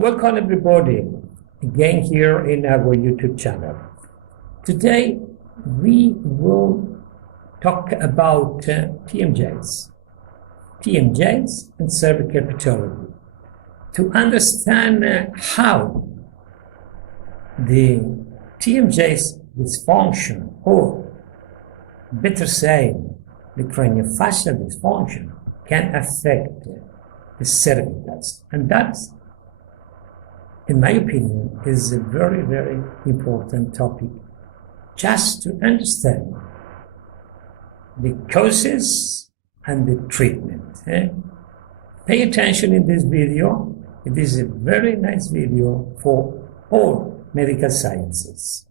Welcome everybody again here in our YouTube channel. Today we will talk about T.M.Js and cervical pathology to understand how the T.M.J's dysfunction, or better saying, the craniofacial dysfunction, can affect the cervicals. And that's, in my opinion, is a very, very important topic just to understand the causes and the treatment. Pay attention in this video. It is a very nice video for all medical sciences.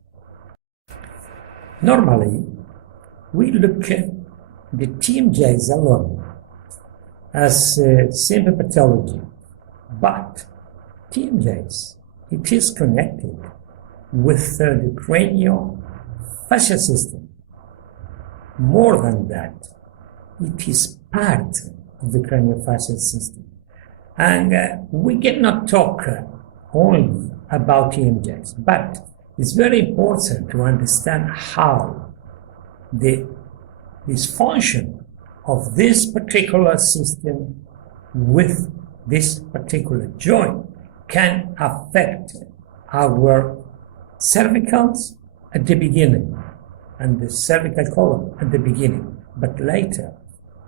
Normally, we look at the T.M.Js alone as simple pathology, but T.M.Js, it is connected with the craniofacial system. More than that, it is part of the craniofacial system. And we cannot talk only about T.M.Js, but it's very important to understand how the dysfunction of this particular system with this particular joint can affect our cervicals at the beginning and the cervical column at the beginning, but later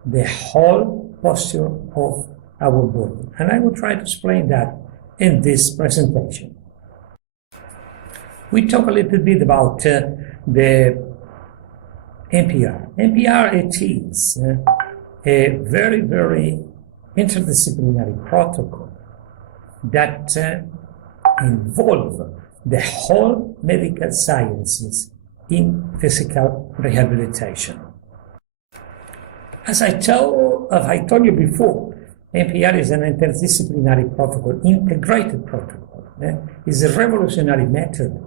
the whole posture of our body. And I will try to explain that in this presentation. We talk a little bit about the NPR. NPR, it is a very, very interdisciplinary protocol that involve the whole medical sciences in physical rehabilitation. As I told you before, NPR is an interdisciplinary protocol, integrated protocol. It's a revolutionary method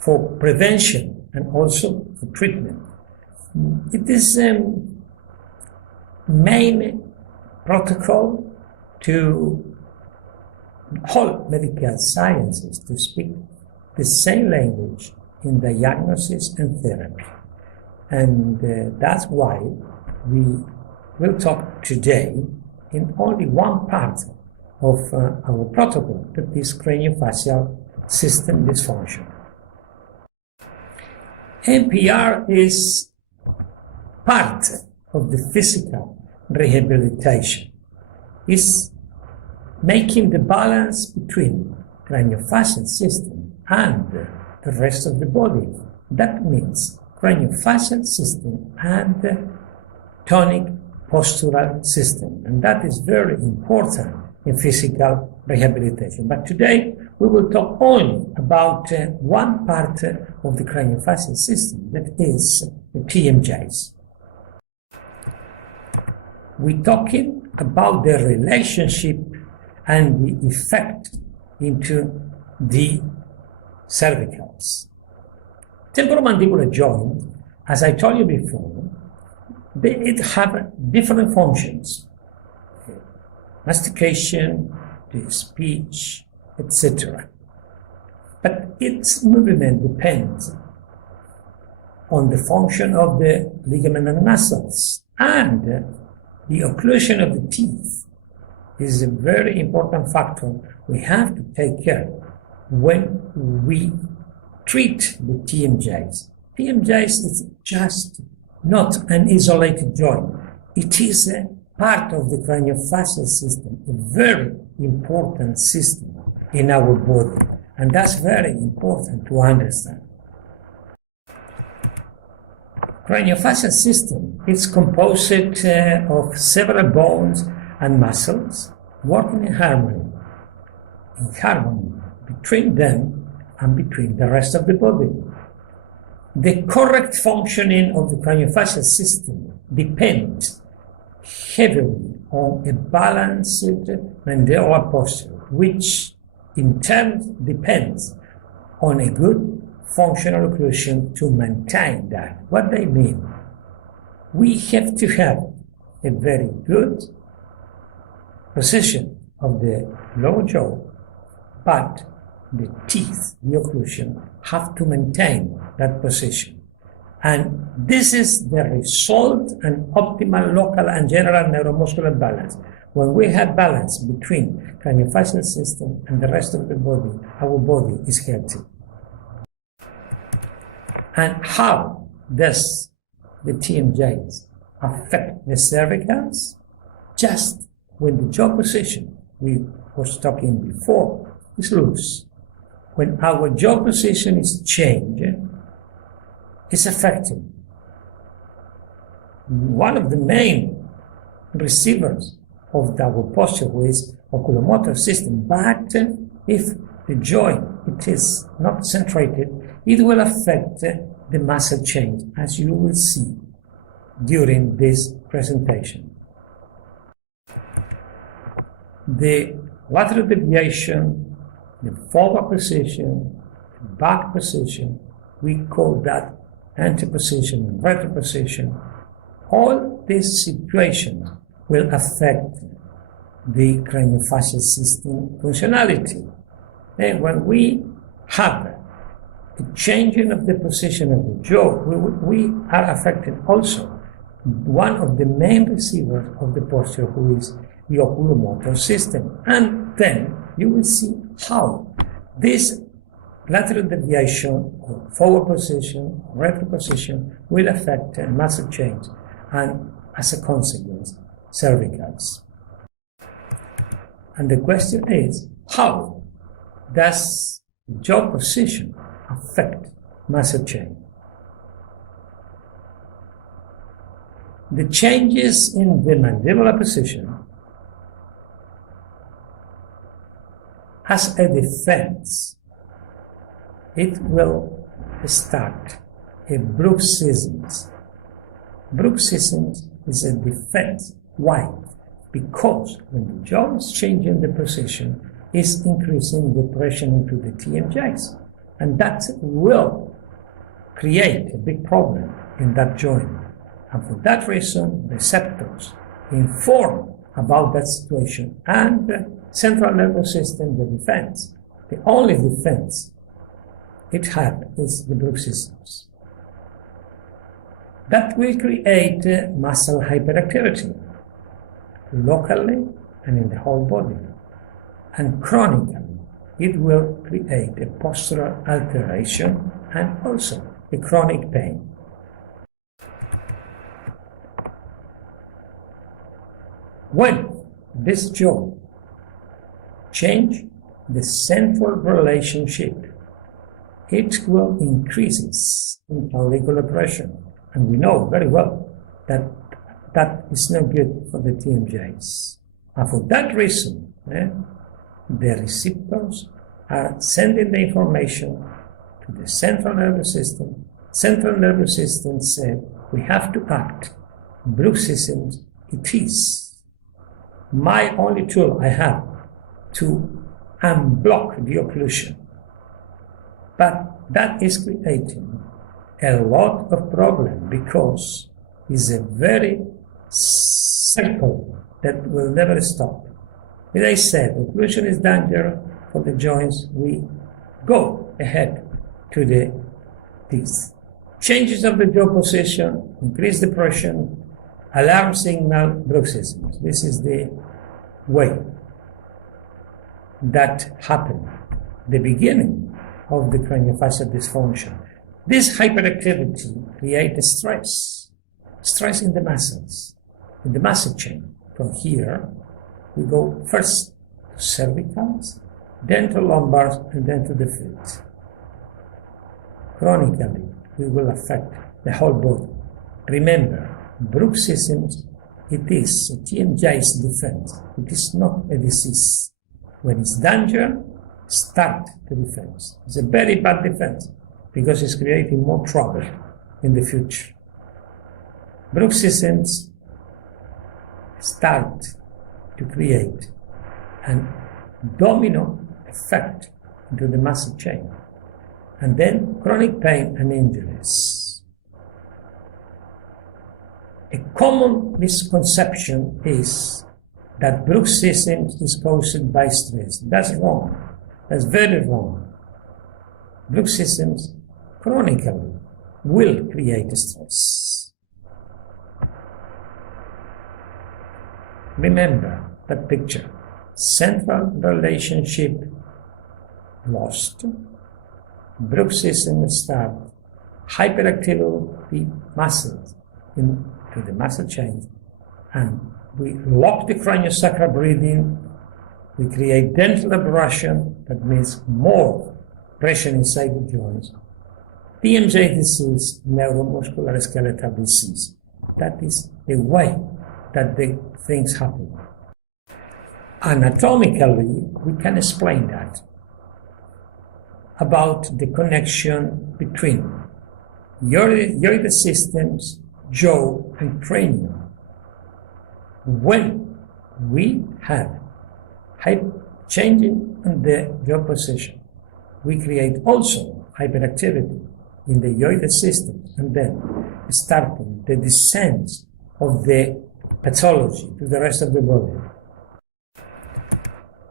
for prevention and also for treatment. It is a main protocol to whole medical sciences to speak the same language in diagnosis and therapy. And that's why we will talk today in only one part of our protocol, that is craniofacial system dysfunction. NPR is part of the physical rehabilitation. It's making the balance between craniofacial system and the rest of the body. That means craniofacial system and the tonic postural system. And that is very important in physical rehabilitation. But today we will talk only about one part of the craniofacial system, that is the T.M.Js. We're talking about the relationship and the effect into the cervicals. Temporomandibular joint, as I told you before, it have different functions: mastication, the speech, etc. But its movement depends on the function of the ligament and muscles, and the occlusion of the teeth is a very important factor we have to take care when we treat the T.M.Js. T.M.Js is just not an isolated joint. It is a part of the craniofacial system, a very important system in our body. And that's very important to understand. Craniofacial system is composed of several bones and muscles working in harmony between them and between the rest of the body. The correct functioning of the craniofacial system depends heavily on a balanced mandibular posture, which in turn depends on a good functional occlusion to maintain that. What they mean? We have to have a very good position of the lower jaw but the teeth, the occlusion, have to maintain that position. And this is the result and optimal local and general neuromuscular balance. When we have balance between craniofacial system and the rest of the body, our body is healthy. And how does the TMJs affect the cervicals? Just when the jaw position we was talking before is loose. When our jaw position is changed, it's affected. One of the main receivers of our posture is oculomotor system, but if the joint it is not centrated, it will affect the muscle change, as you will see during this presentation. The lateral deviation, the forward position, back position, we call that anteposition and retroposition. All these situations will affect the craniofacial system functionality. And when we have the changing of the position of the jaw, we are affecting also one of the main receivers of the posture, who is the oculomotor system. And then you will see how this lateral deviation, or forward position, or retro position, will affect muscle change and, as a consequence, cervicals. And the question is, how does jaw position affect muscle change? The changes in the mandibular position as a defense, it will start a bruxism. Bruxism is a defense. Why? Because when the jaw is changing the position, it's increasing the pressure into the TMJs. And that will create a big problem in that joint. And for that reason, receptors inform about that situation, and the central nervous system, the defense, the only defense it has is the bruxisms. That will create muscle hyperactivity, locally and in the whole body. And chronically, it will create a postural alteration and also a chronic pain. When this jaw change the central relationship, it will increase intraocular pressure. And we know very well that that is no good for the TMJs. And for that reason, the receptors are sending the information to the central nervous system. Central nervous system said, we have to act. Bruxism, it is my only tool I have to unblock the occlusion. But that is creating a lot of problem, because it's a very circle that will never stop. As I said, occlusion is danger for the joints. We go ahead to the teeth. Changes of the jaw position, increase depression, alarm signal, bruxism. This is the way that happened, the beginning of the craniofacial dysfunction. This hyperactivity creates stress in the muscles, in the muscle chain. From here, we go first to cervicals, then to lumbars, and then to the feet. Chronically, we will affect the whole body. Remember, bruxism, it is a TMJ's defense. It is not a disease. When it's danger, start the defense. It's a very bad defense, because it's creating more trouble in the future. Bruxisms start to create an domino effect into the muscle chain, and then chronic pain and injuries. A common misconception is that bruxism is caused by stress. That's wrong. That's very wrong. Bruxisms chronically will create stress. Remember that picture. Central relationship lost. Bruxism start. Hyperactivity muscles into the muscle chain, and we lock the craniosacral breathing. We create dental abrasion, that means more pressure inside the joints. T.M.J disease, neuromuscular skeletal disease. That is the way that the things happen. Anatomically, we can explain that about the connection between urethral systems, jaw, and cranium. When we have changing in the jaw position, we create also hyperactivity in the urethral system, and then starting the descent of the pathology to the rest of the body.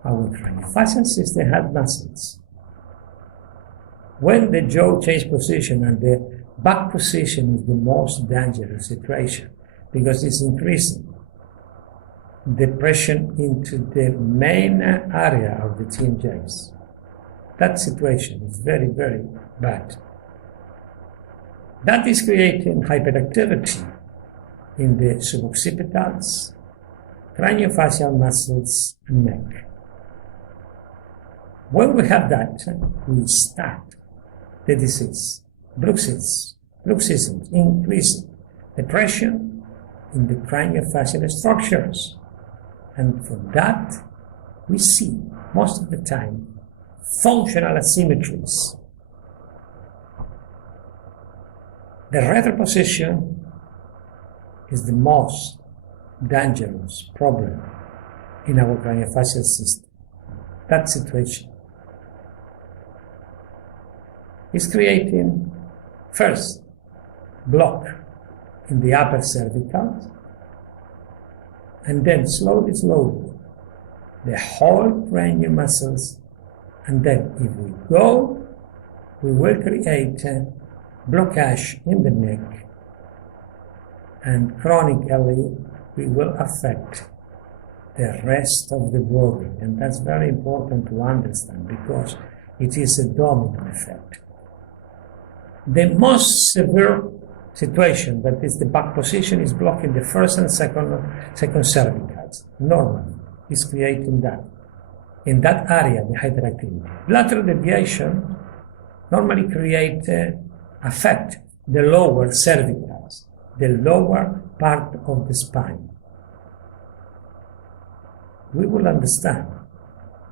Our craniofacial system has muscles. When the jaw changes position and the back position is the most dangerous situation because it's increasing the pressure into the main area of the T.M.Js. That situation is very, very bad. That is creating hyperactivity in the suboccipitals, craniofacial muscles, and neck. When we have that, we start the disease. Bruxism increasing the pressure in the craniofacial structures. And from that, we see, most of the time, functional asymmetries. The retro position is the most dangerous problem in our craniofacial system. That situation is creating, first, block in the upper cervicals, and then slowly, the whole cranial muscles, and then if we go, we will create a blockage in the neck, and chronically, we will affect the rest of the body, and that's very important to understand because it is a domino effect. The most severe situation, that is the back position, is blocking the first and second cervicals. Normally, is creating that. In that area, the hyperactivity. Lateral deviation normally affect the lower cervicals, the lower part of the spine. We will understand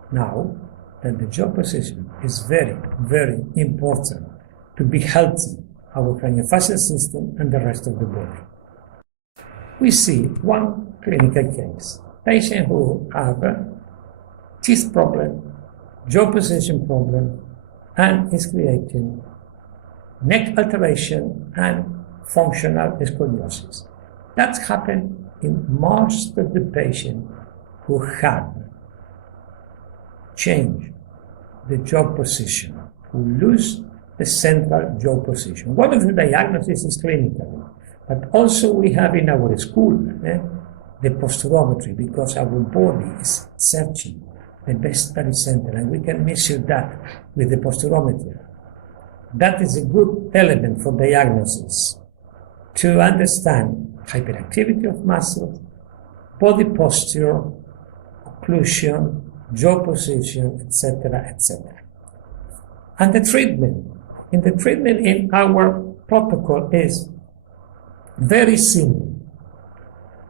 now that the jaw position is very, very important to be healthy, our craniofacial system and the rest of the body. We see one clinical case, patient who have a teeth problem, jaw position problem, and is creating neck alteration and functional scoliosis. That's happened in most of the patients who have changed the jaw position, who lose the central jaw position. One of the diagnoses is clinical, but also we have in our school the posturometry, because our body is searching the best study center, and we can measure that with the posturometer. That is a good element for diagnosis, to understand hyperactivity of muscles, body posture, occlusion, jaw position, etc., etc. And the treatment. The treatment in our protocol is very simple.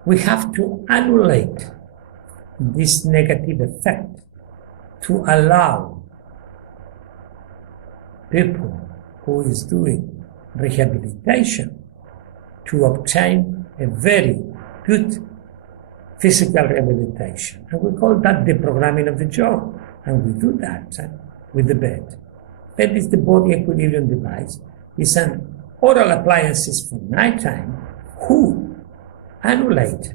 We have to annulate this negative effect to allow people who is doing rehabilitation to obtain a very good physical rehabilitation. And we call that the programming of the jaw. And we do that with the bed. That is the body equilibrium device. It's an oral appliances for nighttime who annulate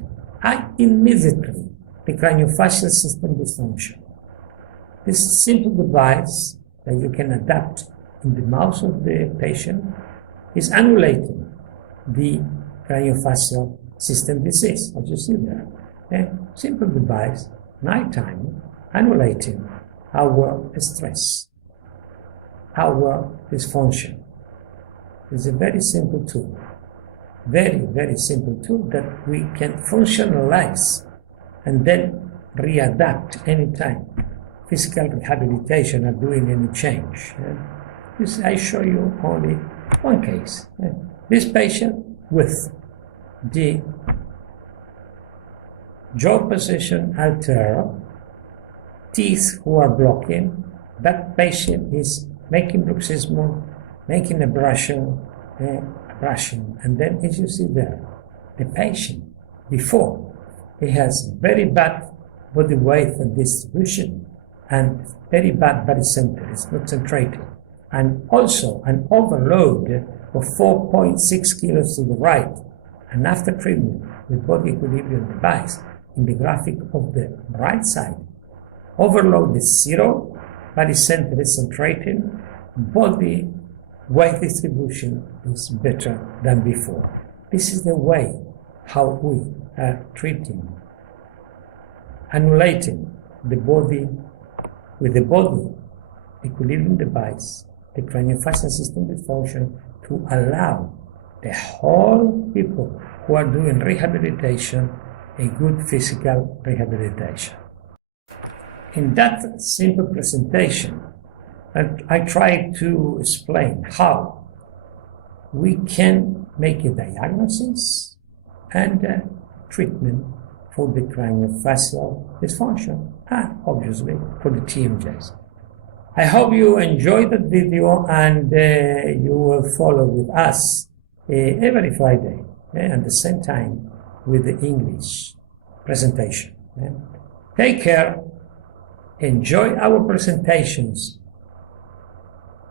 immediately the craniofacial system dysfunction. This simple device that you can adapt in the mouth of the patient is annulating the craniofacial system disease, as you see there. A simple device, nighttime, annulating our stress, our dysfunction. It's a very simple tool, very, very simple tool that we can functionalize and then readapt anytime. Physical rehabilitation or doing any change. I show you only one case. This patient with the jaw position altered, teeth who are blocking, that patient is making bruxism, making abrasion, and then as you see there, the patient before, he has very bad body weight and distribution and very bad body center, it's not centrated, and also an overload of 4.6 kilos to the right, and after treatment with body equilibrium device in the graphic of the right side, overload is 0, body center is centrated, body weight distribution is better than before. This is the way how we are treating, annulating the body with the body equilibrium device, the craniofacial system dysfunction, to allow the whole people who are doing rehabilitation a good physical rehabilitation. In that simple presentation, I try to explain how we can make a diagnosis and treatment for the craniofacial dysfunction and obviously for the TMJs. I hope you enjoyed that video and you will follow with us every Friday at the same time with the English presentation. Take care, enjoy our presentations,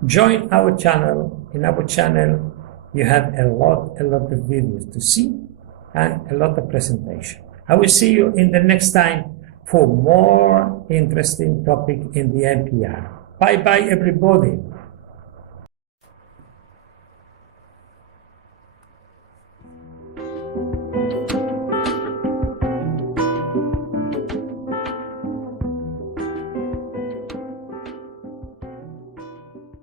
join our channel. In our channel you have a lot of videos to see and a lot of presentation. I will see you in the next time for more interesting topic in the NPR. Bye bye everybody.